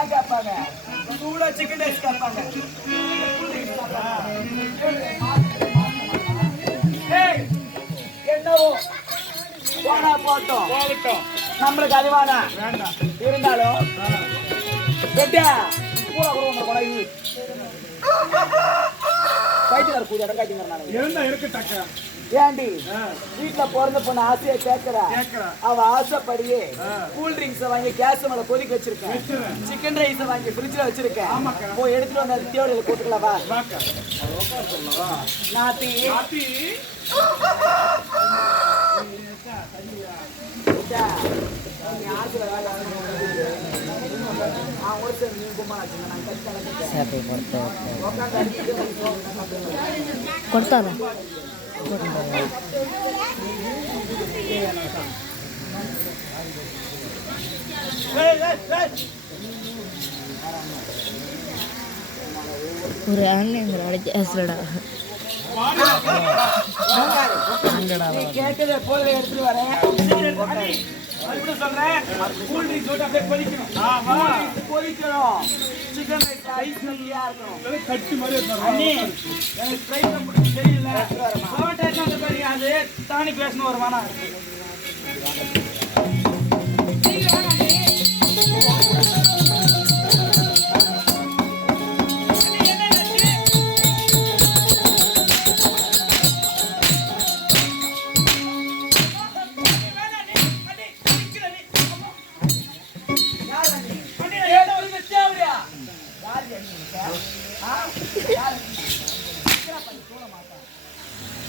என்ன கேட்பாங்க? சூடா சிக்கன் ரைஸ் கேட்பாங்க. என்னவோ போனா போட்டோம், நம்மளுக்கு அறிவானா இருந்தாலும் பைத்தியார் பூஜை இருந்தா இருக்கட்டக்க. ஏண்டி வீட்டுல பிறந்த பொண்ணு ஆசையா கேட்கிறா, அவ ஆசைப்படியே கூல் ட்ரிங்க்ஸ் வாங்கி கேஸ் மேல கொதிக்க வச்சிருக்கேன், சிக்கன் ரைஸ் வாங்கி ஃப்ரிட்ஜ்ல வச்சிருக்கேன், போய் எடுத்துட்டு வந்து தேவடையில போட்டுக்கலாவா? நாத்தி ಕೊಡ್ತಾರ ஒரு ஆன்லைன் ಹೆಸರಡ கேட்கறத போல எடுத்துட்டு வரேன். கொதிக்கணும், சிக்கன் ரைஸ் ஐஸ் நல்லா இருக்கணும், கட்டி மாதிரி தெரியல. அது தானி பேசணும் ஒரு வானா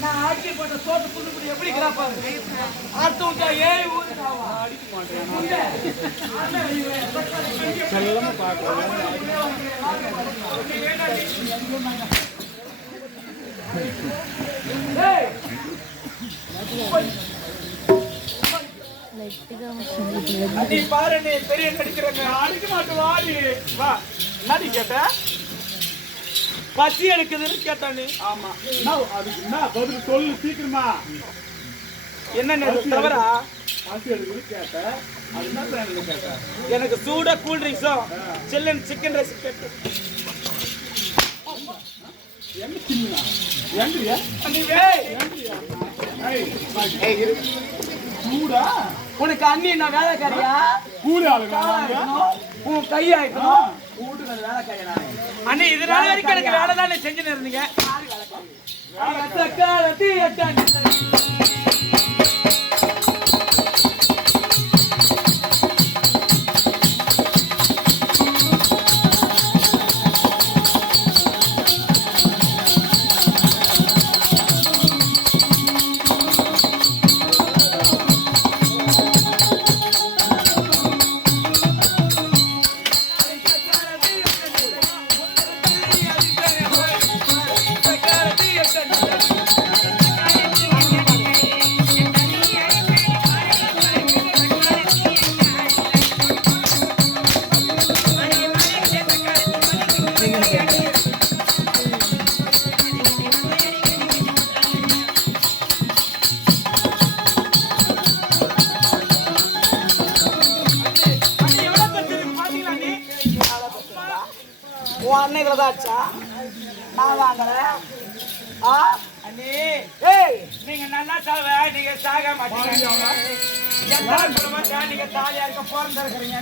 நான் ஆட்சி போட்ட சோட்டு புதுப்படி எப்படி கிராப்பாரு அடுத்தவங்க ஏழு ஊருக்கு அடிக்க மாட்டேன். பாரு நீ பெரிய நடிக்கிறாங்க அடிக்க மாட்டேன். வாடி வா நடி கேட்ட பசி எடுக்குதுன்னு கேட்டானே. ஆமா அதுக்கு என்ன பதில் சொல்லு சீக்கிரமா. என்ன தவறா? பசி எடுக்குது கேட்ட, அது என்ன கேட்ட? எனக்கு சூடா கூல் ட்ரிங்க்ஸும் சில்லன் சிக்கன் ரைஸ் கேட்டு. உனக்கு அண்ணி நான் வேலைக்காரியா? உன் கையாயிட்டோம் அண்ணி. இதனால வரைக்கும் எனக்கு வேலை தான் செஞ்சுன்னு இருந்தீங்க. அன்னைக்குதாச்சா நான் வாங்குறேன். நீங்க நல்லா சாவ, நீங்க சாக மாட்டீங்க. நீங்க தாலியா இருக்க பிறந்திருக்கிறீங்க.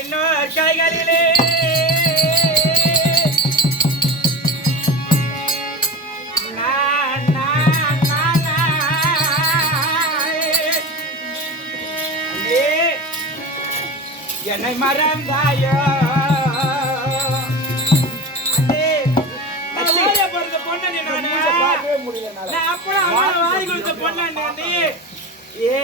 இன்னும் காய்கறிகளே என்னை மறந்தாயோ பொண்ணு நான் அப்புறம் வாரி கொடுத்த பொண்ணு ஏ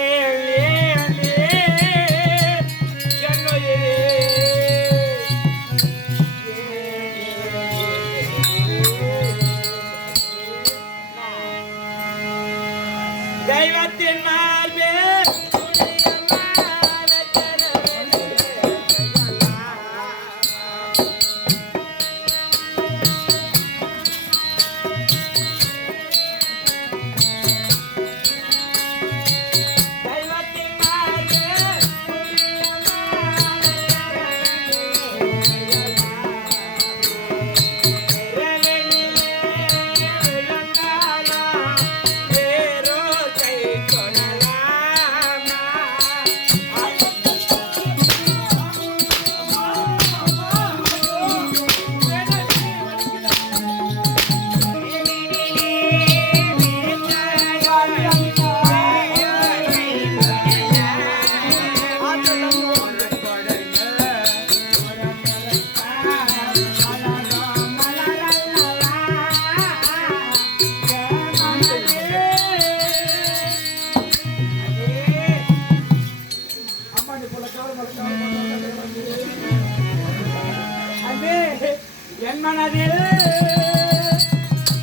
மனதில்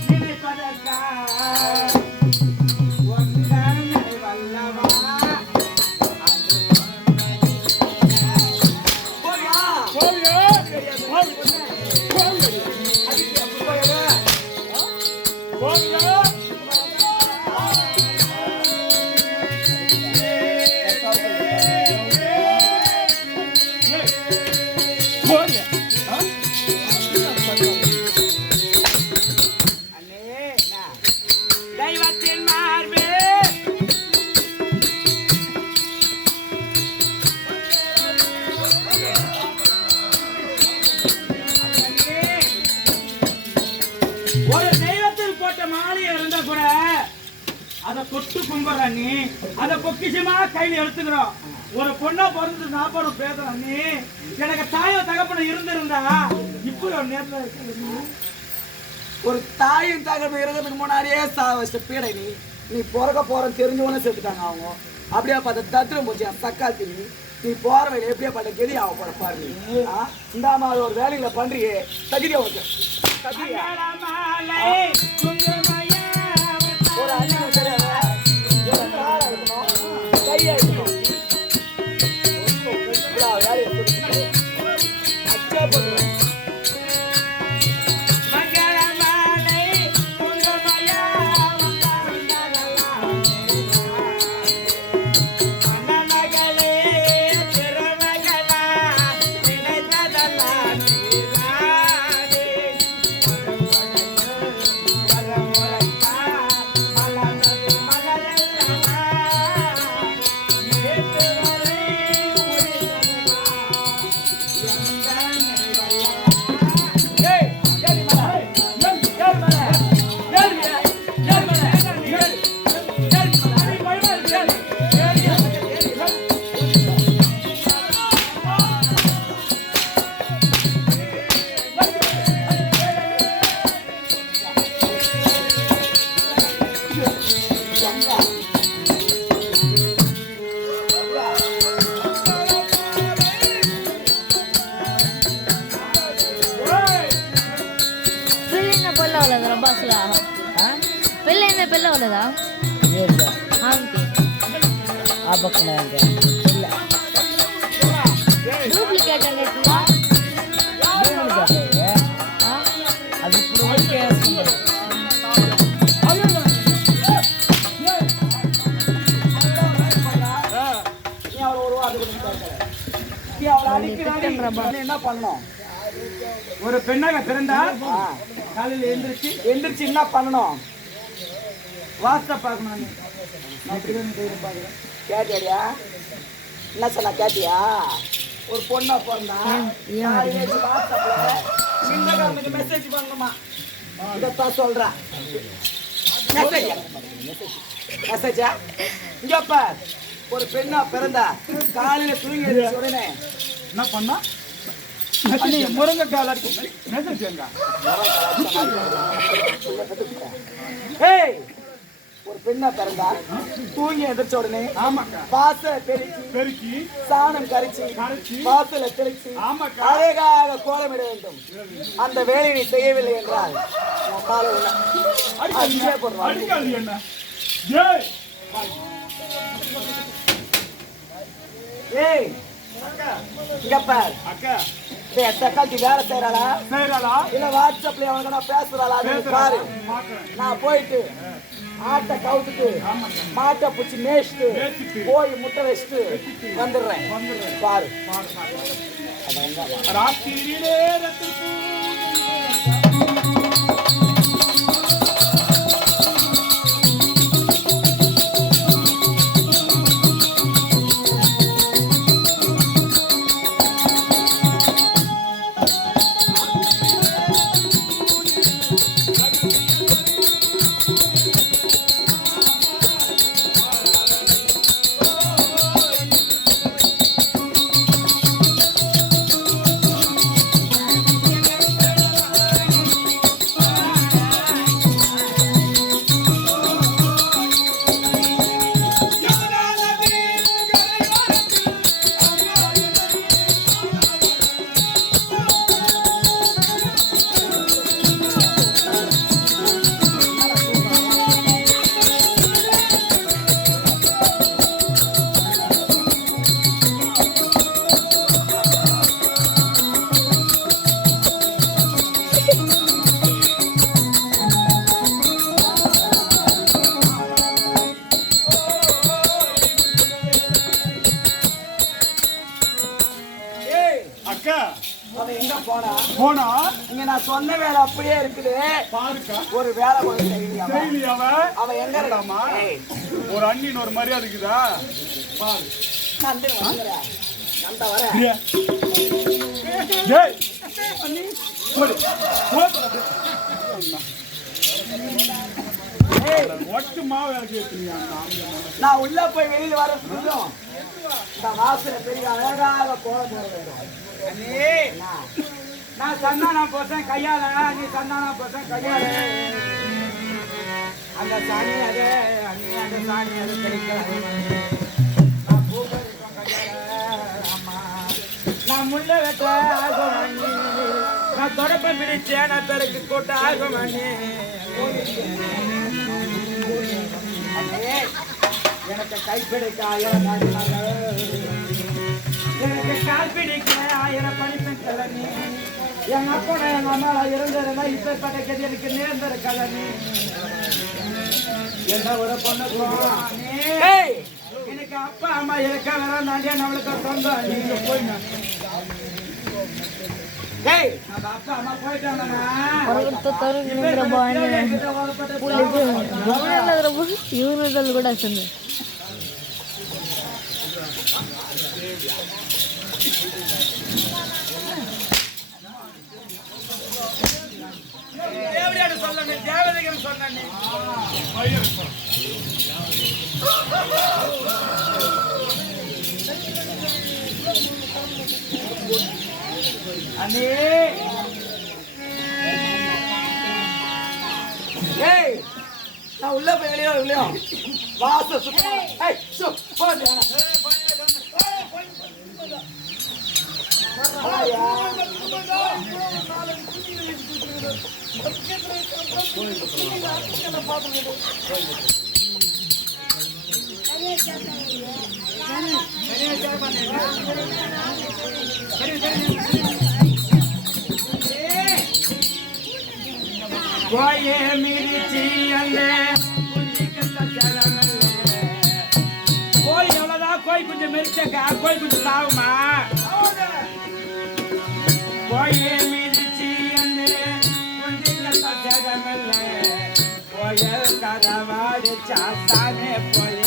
நினைப்பதற்கா ஒன்றனை வல்லவா தெய்வத்தின் மார்பே ஒரு தெய்வத்தில் போட்ட மாலையை இருந்தா கூட அதை தொட்டு கும்புற நீ அதை பொக்கிஷமா கையில எடுத்துக்கிறோம். ஒரு பொண்ணா பிறந்து நாற்பது பேசுற நீ எனக்கு தாயோ தகப்பன இருந்திருந்தா இப்படி ஒரு நேரத்துல இருக்கு. ஒரு தாயும் தகவல் இருக்கிறதுக்கு முன்னாடியே பீடை நீ பிறக்க போற தெரிஞ்சவனே செத்துட்டாங்க அவங்க. அப்படியே பார்த்த தத்துரம் போச்சு சக்காத்தி நீ போற வழி எப்படியே பார்த்த கெதி ஆக போற பாரு நீ. இந்த மாதிரி ஒரு வேலையில பண்றியே தகுதியா உனக்கு தகுதியா ஒரு அஞ்சு கையா இருக்கணும் வேலையை அச்சா பண்ணுவேன். పిల్ల ఉండదా ఆ పక్కన డూప్లికేట్ అన్నట్టుగా అది ఇప్పుడు వేసుకుంటారు. என்ன பண்ணணும்? ஒரு பெண்ணாக பிறந்தா காலையில் எந்திரிச்சு என்ன பண்ணணும்? வாஸ்த பார்க்கணும். கேட்டியா? என்ன சொன்னா கேட்டியா? ஒரு பொண்ணா பிறந்தா மெசேஜ் பண்ணணுமா? இதத்தான் சொல்றேன். மெசேஜா இங்கப்ப ஒரு பெண்ணா பிறந்தா காலையில தூங்கி எழுந்திரிச்ச உடனே என்ன பண்ணா முருங்கைக்கால் மெசேஜ் ஒரு பெண்ணா பிறந்தா தூங்கி எந்திரிச்ச உடனே ஆமாக்கா வாச பெருக்கி சாணம் கரைச்சி வாசல தெளிச்சு அழகாக கோலமிட வேண்டும். அந்த வேலையை நீ செய்யவில்லை என்றால் என்ன ஏய் இங்கப்பார் அக்கா தக்காளி வேலை செய்யறாளா இல்ல வாட்ஸ்அப்ல அவங்க பேசுறாளா பாரு. நான் போயிட்டு ஆட்டை கவுத்துட்டு மாட்டை பிடிச்சி மேய்ச்சிட்டு போய் முட்டை வச்சுட்டு வந்துடுறேன் பாரு. ராத்திரியிலே அவன் எங்க போனா போனா இங்க நான் சொன்ன வேலை அப்படியே இருக்குது. பாருக்கா ஒரு வேலை போய் செய்யலையா செய்தி அவன் எங்க இருக்காமா? ஒரு அண்ணின் ஒரு மரியாதை இருக்குதா பாரு. அந்த வர டேய் அண்ணி போடு ஒட்டு மாவு இறக்கி வச்சிருக்கியா? நான் உள்ள போய் வெளியில வர சொல்லும் இந்த வாசல பெரிய அழகாக போட போட வேண்டும். நான் சந்தானா போட்டேன் கையால, நீ சந்தானா போட்டேன் கையால. அந்த சாணி அது அண்ணி, அந்த சாணி அது கிடைக்காது. நான் பூ பறிப்பேன் கையால. அம்மா நான் முள்ள வெட்ட ஆகும் அண்ணி, நான் தொடப்ப பிடிச்சேன் நான் பெருக்கு போட்டு ஆகும் அண்ணி. எனக்கு கைப்பிடிக்க 1000 எனக்கு கால் பிடிக்க 1000 படிப்பேன் கலனி. எங்க அப்பா எங்க அம்மாவா இருந்திருந்தா இப்ப கதி எனக்கு நேர்ந்த கலனி. என்ன ஒரு பொண்ணு எனக்கு அப்பா அம்மா இருக்க வேற நாண்டியா நம்மளுக்கு சொந்தம். நீங்க போய் நம்ம அப்பா அம்மா போயிட்டாங்கன்னா இவனுதல் கூட சொன்ன தேவடியாடு சொன்ன தேவதைகள் சொன்ன அண்ணே நான் உள்ள போய் வெளியே இல்லையோ வாச கோயே மிதிச்சி அல்ல கோழி எவ்வளவுதான் கோழி கொஞ்சம் மெரிச்சக்கா கோழி கொஞ்சம் சாவுமா? கோயே மிதிச்சி அந்த ஜகமல்ல கோயல் கரவாடு சாத்தானே போய்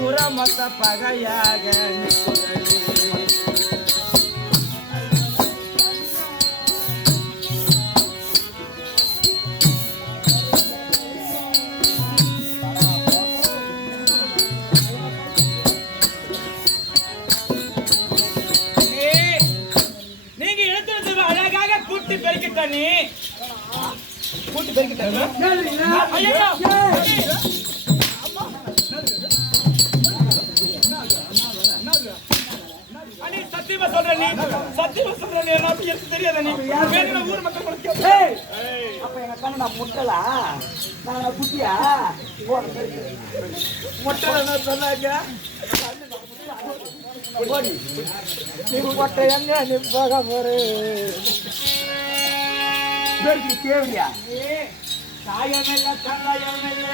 உரமொத்த பகையாக நீங்க எடுத்து அழகாக கூட்டி பெருக்கிட்ட நீ கூட்டி பெருக்கிட்ட சத்தியமா சொல்றேன் நீ சத்தியமா சொல்றேன் எனக்கு தெரியாத நீ ஊர் மக்கள் அப்ப எனக்கு கண்ணு நான் முட்டலா நான் குட்டியா முட்டல சொன்னாங்க நீ முட்டை எங்க நீ போக போற தேவையா தாயமில்ல தந்தையமில்ல